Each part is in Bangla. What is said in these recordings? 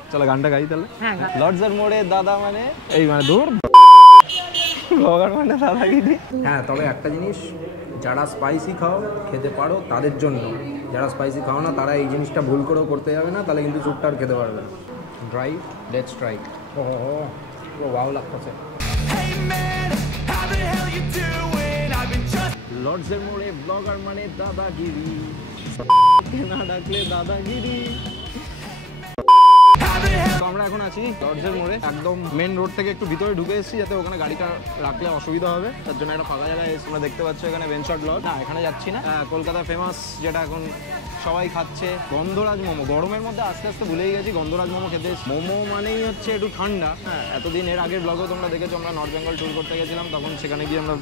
চলো গানটা গাই তাহলে। লর্ডসের মোড়ে দাদা মানে এই মানে দূর ব্লগার মানে দাদাগিরি। হ্যাঁ, তবে একটা জিনিস, যারা স্পাইসি খাও খেতে পারো তাদের জন্য, যারা স্পাইসি খাও না তারা এই জিনিসটা ভুল করেও করতে যাবে না, তাহলে কিন্তু স্যুপটা আর খেতে পারবে না। Dry, let's try. ও ওয়াও লাগছে। লর্ডসের মোড়ে ব্লগার মানে দাদাগিরি, না ডাকলে দাদাগিরি। তো আমরা এখন আছি লর্ডসের মোড়ে, একদম মেন রোড থেকে একটু ভিতরে ঢুকে এসেছি, যাতে ওখানে গাড়িটা রাখলে অসুবিধা হবে, তার জন্য একটা ফাঁকা জায়গায় এসে আমরা দেখতে পাচ্ছি এখানে ভেঞ্চার লজ। না, এখানে যাচ্ছি না। কলকাতা ফেমাস যেটা এখন সবাই খাচ্ছে, গন্ধরাজ মোমো। গরমের মধ্যে আস্তে আস্তে ভুলেই গেছি গন্ধরাজ মোমো খেতে। মোমো মানেই হচ্ছে একটু ঠান্ডা। হ্যাঁ, এতদিন এর আগের ব্লগেও তোমরা দেখেছো আমরা নর্থ বেঙ্গল ট্যুর করতে গেছিলাম, তখন সেখানে গিয়ে আমরা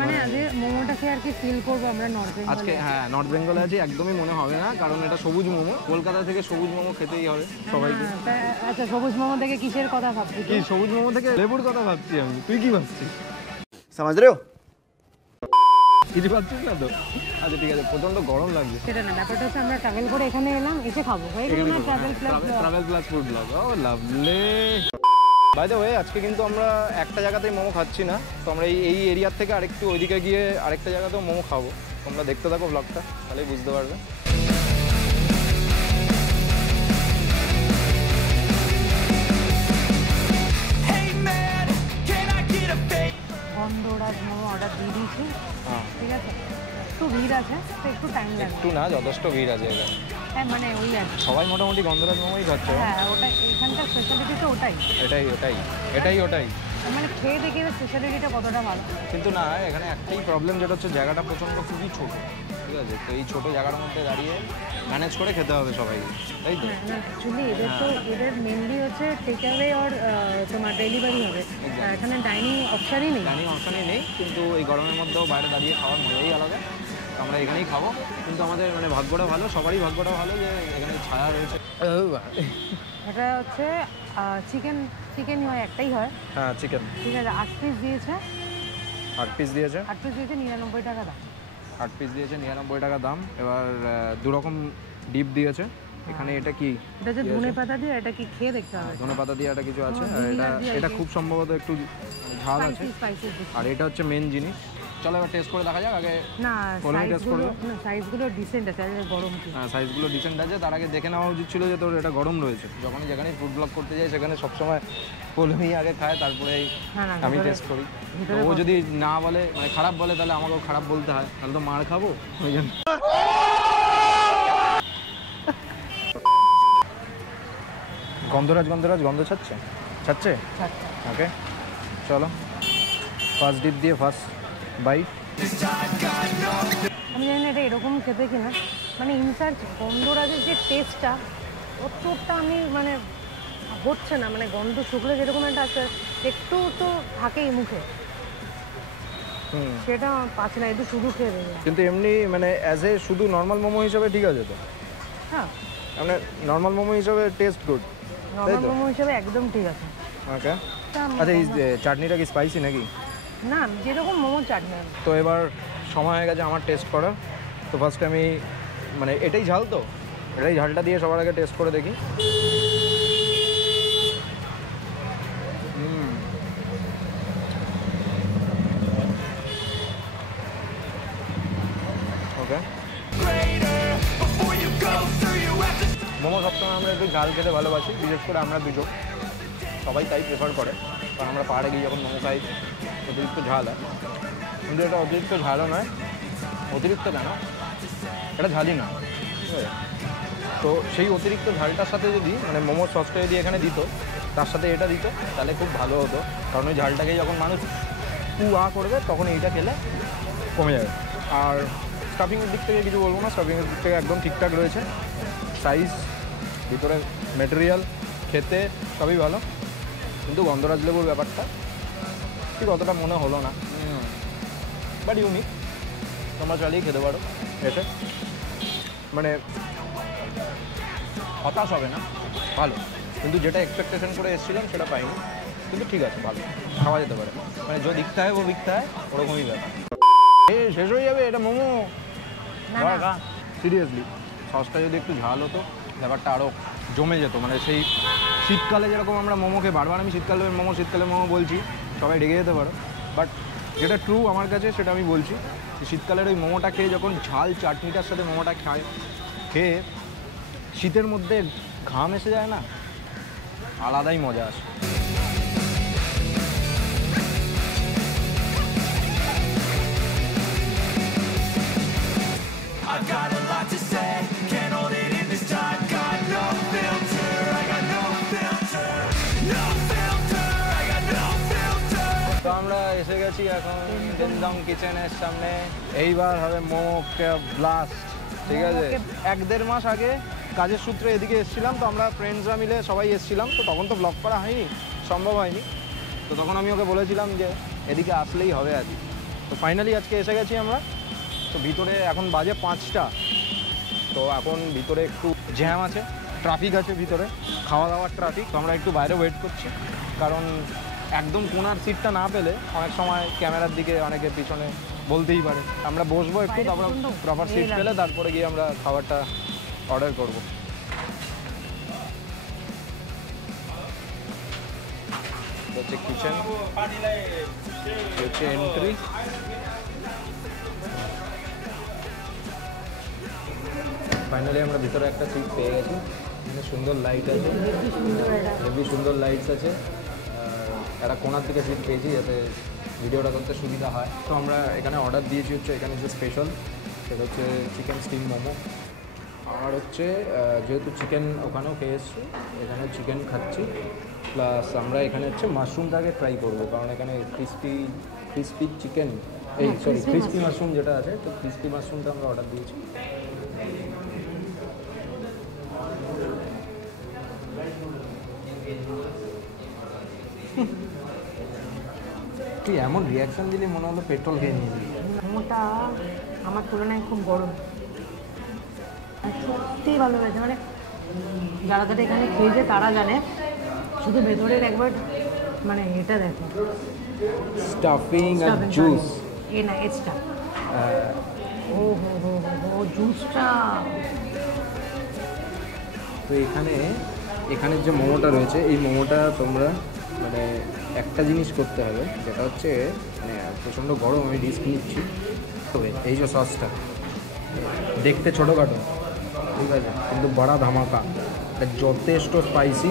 মানে আজকে মোমোটাকে আর কি ফিল করবো আমরা নর্থ বেঙ্গল। আজকে হ্যাঁ নর্থ বেঙ্গলে আছি, একদমই মনে হবে না, কারণ এটা সবুজ মোমো। কলকাতা থেকে সবুজ মোমো খেতেই হবে সবাইকে। আচ্ছা, সবুজ মোমো থেকে কিসের কথা ভাবছি? কি সবুজ মোমো থেকে লেবুর কথা ভাবছি আমি। তুই কি ভাবছিস? समझ रहे हो? কিছু ভাবছিস না তো? আচ্ছা ঠিক আছে, প্রচন্ড গরম লাগছে। সেটা না, ব্যাপারটা হচ্ছে আমরা ট্রাভেল করে এখানে এলাম, এসে খাবো। Travel plus food blog. Oh lovely. By the way, আজকে কিন্তু আমরা একটা জায়গাতেই মোমো খাচ্ছি না, তো আমরা এই এরিয়ার থেকে আরেকটু ওইদিকে গিয়ে আরেকটা জায়গাতেও মোমো খাবো। তোমরা দেখতে থাকো ব্লগটা, তাহলেই বুঝতে পারবে। গন্ধরাজ মোমো অর্ডার দিয়ে দিয়েছি। ঠিক আছে, একটু ভিড় আছে তো একটু টাইম লাগবে। একটু না, যথেষ্ট ভিড় আছে এখানে। হ্যাঁ, মানে ওই আর সবাই মোটামুটি গন্ধরাজ মোমোই খাচ্ছে। হ্যাঁ, ওটা এখানকার স্পেশালিটি তো ওটাই। এটাই মানে খেয়ে দেখি স্পেশালিটিটা কতটা ভালো। কিন্তু না, এখানে একটাই প্রবলেম, যেটা হচ্ছে জায়গাটা প্রচণ্ড খুবই ছোট। ঠিক আছে, তো এই ছোটো জায়গার মধ্যে দাঁড়িয়ে ম্যানেজ করে খেতে হবে সবাইকে, তাই তো? না, অ্যাকচুয়ালি এদের মেনলি হচ্ছে টেক অ্যাওয়ে আর তোমার ডেলিভারি হবে। এখানে ডাইনিং অপশানই নেই। কিন্তু এই গরমের মধ্যেও বাইরে দাঁড়িয়ে খাওয়ার মজাই আলাদা। আমরা এখানেই খাবো, কিন্তু আমাদের মানে ভাগ্যটা ভালো, সবারই ভাগ্যটা ভালো যে এখানে ছায়া রয়েছে। এটা হচ্ছে চিকেন হয়, একটাই হয়। হ্যাঁ, চিকেন। ঠিক আছে, 8 পিস দিয়েছে। 8 পিস দিয়েছে 99 টাকা দাম। 8 পিস দিয়েছে 99 টাকা দাম। এবার দুরকম ডিপ দিয়েছে এখানে। এটা কি? এটা যে ধনে পাতা দিয়ে, এটা কি খেয়ে দেখতে হবে। ধনে পাতা দিয়ে এটা কিছু আছে, আর এটা খুব সম্ভবত একটু ঝাল আছে। আর এটা হচ্ছে মেন জিনিস। চলো এবার টেস্ট করে দেখা যাক। আগে না, সাইজগুলো ডিসেন্ট আছে, গরম কি? হ্যাঁ, সাইজগুলো ডিসেন্ট আছে। তার আগে দেখে নেওয়া উচিত ছিল যে তোর এটা গরম রয়েছে। যেখানে ফুড ব্লগ করতে যাই সেখানে সবসময় পোলমি আগে খায়, তারপরে আমি টেস্ট করি। ও যদি না বলে, মানে খারাপ বলে, তাহলে আমাকেও খারাপ বলতে হয়, তাহলে তো মার খাবো। ওই জন্য গন্ধরাজ গন্ধ ছাড়ছে। ওকে, চলো ফার্স্ট ডিপ দিয়ে ফার্স্ট বাইট। আমি জানি না এটা এরকম খেতে কিনা, মানে ইনসার্চ গন্ধরাজের যে টেস্টটা অতটা আমি মানে হচ্ছে না, মানে গন্ধ শুকলে যেরকম একটা আছে একটু তো থাকেই মুখে, সেটা পাচ্ছে না, একটু শুধু খেয়ে দেবে। কিন্তু এমনি মানে অ্যাজ এ শুধু নর্মাল মোমো হিসাবে ঠিক আছে তো? হ্যাঁ, মানে নর্মাল মোমো হিসাবে টেস্ট গুড। নর্মাল মোমো হিসাবে একদম ঠিক আছে। ওকে, আচ্ছা এই চাটনিটা কি স্পাইসি নাকি? না, যেরকম মোমো চাটনি। তো এবার সময় হয়ে গেছে আমার টেস্ট করা। তো ফার্স্টে আমি মানে এটাই ঝাল, তো এটাই ঝালটা দিয়ে সবার আগে টেস্ট করে দেখি। ওকে, মোমো সবসময় আমরা একটু ঝাল খেতে ভালোবাসি, বিশেষ করে আমরা দুজন, সবাই তাই প্রেফার করে। কারণ আমরা পাহাড়ে গিয়ে যখন মোমো খাই অতিরিক্ত ঝাল হয়, কিন্তু এটা অতিরিক্ত ঝালও নয়। অতিরিক্ত কেন, এটা ঝালই না, ঠিক আছে? তো সেই অতিরিক্ত ঝালটার সাথে যদি মানে মোমোর সসটা যদি এখানে দিত, তার সাথে এটা দিত, তাহলে খুব ভালো হতো। কারণ ওই ঝালটাকে যখন মানুষ করবে তখন এইটা খেলে কমে যাবে। আর স্টাফিংয়ের দিক থেকে কিছু বলবো না, স্টাফিংয়ের দিক থেকে একদম ঠিকঠাক রয়েছে। সাইজ, ভিতরে মেটেরিয়াল, খেতে সবই ভালো। কিন্তু গন্ধরাজ লেবুর ব্যাপারটা ঠিক অতটা মনে হলো না, বাট ইউনিক। তোমরা চালিয়ে খেতে পারো এসে, মানে হতাশ হবে না, ভালো। কিন্তু যেটা এক্সপেকটেশন করে এসেছিলাম সেটা পাইনি, কিন্তু ঠিক আছে, ভালো, খাওয়া যেতে পারে। মানে যে দিকটা হয় ও দিকটা হয়, ওরকমই ব্যাপার। শেষ হয়ে যাবে এটা মোমো, সিরিয়াসলি। সসটা যদি একটু ঝাল হতো ব্যাপারটা আরও জমে যেত, মানে সেই শীতকালে যেরকম আমরা মোমোকে বারবার আমি শীতকালে মোমো বলছি, সবাই রেগে যেতে পারো, বাট যেটা ট্রু আমার কাছে সেটা আমি বলছি। শীতকালের ওই মোমোটা খেয়ে যখন ঝাল চাটনিটার সাথে মোমোটা খেয়ে শীতের মধ্যে ঘাম এসে যায় না, আলাদাই মজা আসে। তো আমরা এসে গেছি এখন জেনদম কিচেনের সামনে। এইবার হবে মোমোকে ব্লাস্ট, ঠিক আছে? 1-1.5 মাস আগে কাজের সূত্রে এদিকে এসেছিলাম, তো আমরা ফ্রেন্ডসরা মিলে সবাই এসেছিলাম, তো তখন তো ব্লগ করা হয়নি, সম্ভব হয়নি। তো তখন আমি ওকে বলেছিলাম যে এদিকে আসলেই হবে আজ। তো ফাইনালি আজকে এসে গেছি আমরা। তো ভিতরে এখন বাজে 5টা, তো এখন ভিতরে একটু জ্যাম আছে, ট্রাফিক আছে ভিতরে, খাওয়া দাওয়ার ট্রাফিক। তো আমরা একটু বাইরে ওয়েট করছি, কারণ একদম কোনার সিটটা না পেলে অনেক সময় ক্যামেরার দিকে অনেকের পিছনে বলতেই পারে। আমরা বসবো একটু, তারপর প্রপার সিট পেলে তারপরে গিয়ে আমরা খাবারটা অর্ডার করব। হচ্ছে কিচেন, হচ্ছে এন্ট্রি। ফাইনালি আমরা ভিতরে একটা সিট পেয়ে গেছি। এখানে সুন্দর লাইট আছে, হেভি সুন্দর লাইটস আছে। একটা কোনার দিকে সিট পেয়েছি যাতে ভিডিওটা করতে সুবিধা হয়। তো আমরা এখানে অর্ডার দিয়েছি, হচ্ছে এখানে যে স্পেশাল সেটা হচ্ছে চিকেন স্টিম মোমো। আর হচ্ছে যেহেতু চিকেন ওখানেও খেয়ে এসছি, এখানেও চিকেন খাচ্ছি, প্লাস আমরা এখানে হচ্ছে মাশরুমটাকে ট্রাই করবো, কারণ এখানে ক্রিস্পি চিকেন, ক্রিস্পি মাশরুম যেটা আছে, তো ক্রিস্পি মাশরুমটা আমরা অর্ডার দিয়েছি। তুই এমন রিয়াকশন দিলে মনে হলো পেট্রোল খেয়ে নিয়েছিলি। মোমোটা আমার তুলনায় খুব বড়, সত্যিই ভালো হয়েছে। মানে যারা যারা এখানে খেয়েছে তারা জানে, শুধু ভেতরের একবার মানে এটা দেখো, স্টাফিং আর জুস, এ না এক্সট্রা, ও হো হো হো জুসটা। তো এখানে যে মোমোটা রয়েছে, এই মোমোটা তোমরা মানে একটা জিনিস করতে হবে, যেটা হচ্ছে মানে প্রচণ্ড গরম, আমি রিস্ক নিচ্ছি। তবে এই যে সসটা দেখতে ছোটোখাটো, ঠিক আছে, কিন্তু বড়া ধামাকা, এটা যথেষ্ট স্পাইসি।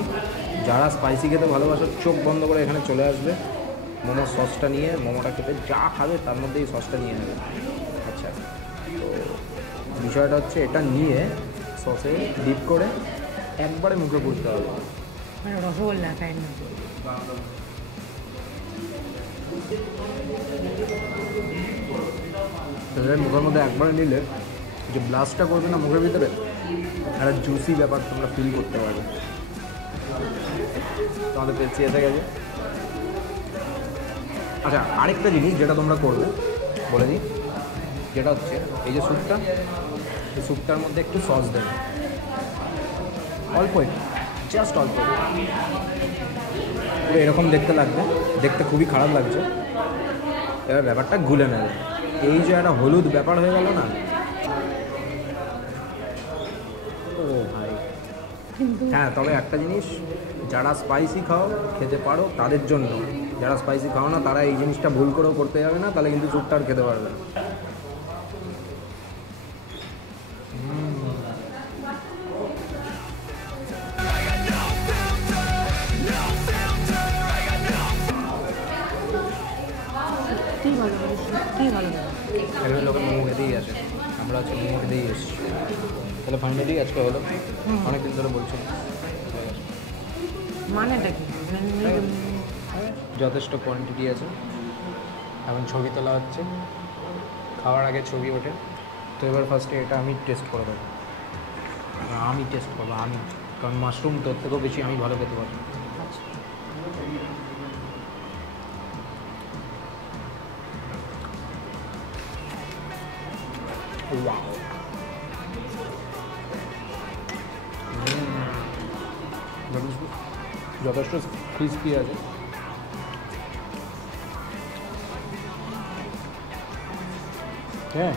যারা স্পাইসি খেতে ভালোবাসে চোখ বন্ধ করে এখানে চলে আসবে, মোমোর সসটা নিয়ে মোমোটা খেতে যা খাবে তার মধ্যে এই সসটা নিয়ে নেবে। আচ্ছা, তো বিষয়টা হচ্ছে এটা নিয়ে সসে ডিপ করে একবারে মুখে পুড়তে হবে, মানে রসগোল্লা তাই না? মুখের মধ্যে একবারে নিলে যে ব্লাস্টটা করবে না মুখের ভিতরে, একটা জুসি ব্যাপার তোমরা ফিল করতে পারবে। তোমাদের পেপসি এসে গেছে। আচ্ছা, আরেকটা জিনিস যেটা তোমরা করবে বলে দিই, যেটা হচ্ছে এই যে স্যুপটা, এই স্যুপটার মধ্যে একটু সস দেবে, অল্প একটু, জাস্ট অল্প একটু। এরকম দেখতে লাগবে, দেখতে খুবই খারাপ লাগছে। এবার ব্যাপারটা গুলে নেবে, এই যে একটা হলুদ ব্যাপার হয়ে গেল না, ও ভাই। হ্যাঁ, তবে একটা জিনিস, যারা স্পাইসি খাও খেতে পারো তাদের জন্য, যারা স্পাইসি খাও না তারা এই জিনিসটা ভুল করেও করতে যাবে না, তাহলে কিন্তু স্যুপটা আর খেতে পারবে না। এখানে লোকে মোমো খেতেই আসে, আমরা হচ্ছে মোমো খেতেই এসেছি। তাহলে ফাইনালি আজকে হলো, অনেকদিন ধরে বলছি। মানেটা কি? যথেষ্ট কোয়ান্টিটি আছে। এখন ছবি তোলা হচ্ছে, খাওয়ার আগে ছবি ওঠে। তো এবার ফার্স্টে এটা আমি টেস্ট করে দেবো, আমি টেস্ট করবো আমি, কারণ মাশরুম তোর থেকেও বেশি আমি ভালো খেতে পারি। যথেষ্ট ক্রিস্পি আছে। হ্যাঁ,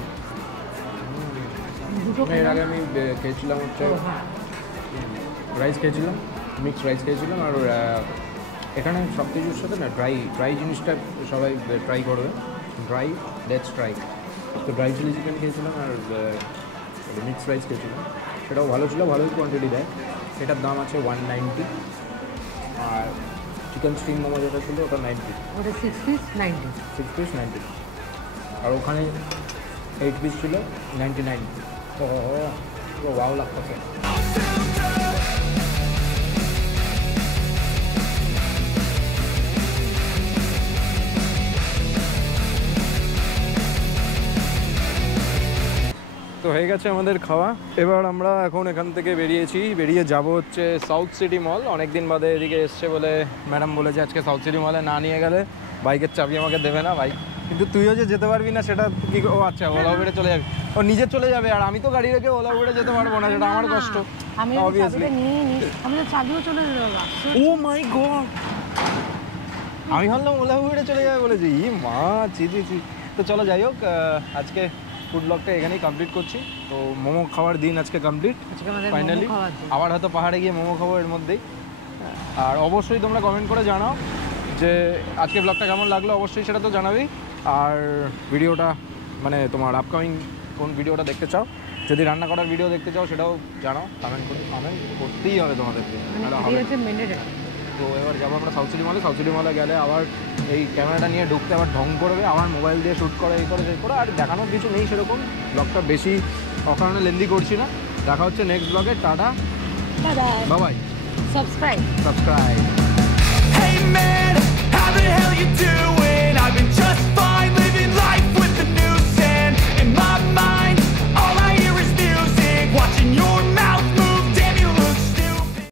এর আগে আমি খেয়েছিলাম হচ্ছে রাইস খেয়েছিলাম, মিক্সড রাইস খেয়েছিলাম। আর এখানে সব কিছুর সাথে না ড্রাই জিনিসটা সবাই ট্রাই করবে। Dry, let's try. তো ড্রাই চিলি চিকেন খেয়েছিলাম আর মিক্সড রাইস খেয়েছিলাম, সেটাও ভালো ছিল, ভালোই কোয়ান্টিটি দেয়। এটার দাম আছে 190। আর চিকেন স্টিম মোমো যেটা ছিল ওটা 90, ওটা 6 পিস 90, 6 পিস 90। আর ওখানে 8 পিস ছিল 99। তো ওয়াও লাগতেছে। তো হয়ে গেছে আমাদের খাওয়া। এবার আমরা এখন এখান থেকে বেরিয়ে যাব হচ্ছে সাউথ সিটি মল। অনেক দিন বাদে এদিকে এসছে বলে ম্যাডাম বলেছে আজকে সাউথ সিটি মলে না নিয়ে গেলে বাইকের চাবি আমাকে দেবে না। বাইক কিন্তু তুইও যে যেতে পারবি না সেটা কি? ও আচ্ছা, ওলা উবেরে চলে যাবি, ও নিজে চলে যাবে। আর আমি তো গাড়ি রেখে ওলা উবেরে যেতে পারবো না, সেটা আমার কষ্ট। আমি অবভিয়াসলি আমাদের চাবিও চলে গেল। ও মাই গড, আমি ভাবলাম ওলা উবেরে চলে যাবে বলেছি। ই মা, চি। তো চলো যাই হোক, আজকে ফুড ব্লগটা এখানেই কমপ্লিট করছি। তো মোমো খাওয়ার দিন আজকে কমপ্লিট ফাইনালি। আবার হয়তো পাহাড়ে গিয়ে মোমো খাবো এর মধ্যেই। আর অবশ্যই তোমরা কমেন্ট করে জানাও যে আজকে ব্লগটা কেমন লাগলো, অবশ্যই সেটা তো জানাবেই। আর ভিডিওটা মানে তোমার আপকামিং কোন ভিডিওটা দেখতে চাও, যদি রান্না করার ভিডিও দেখতে চাও সেটাও জানাও, কমেন্ট করতেই হবে তোমাদেরকে। তো এবার যাবো আমরা সাউথ সিটি মলে গেলে আবার এই ক্যামেরাটা নিয়ে ঢুকতে আবার ঢং করবে, আবার মোবাইল দিয়ে শ্যুট করে এই করে সেই করে। আর দেখানোর কিছু নেই সেরকম, ব্লগটা বেশি অকারণে লেন্দি করছি না। দেখা হচ্ছে নেক্সট ব্লগে। Tata, bye, subscribe. Hey man, how the hell you doing?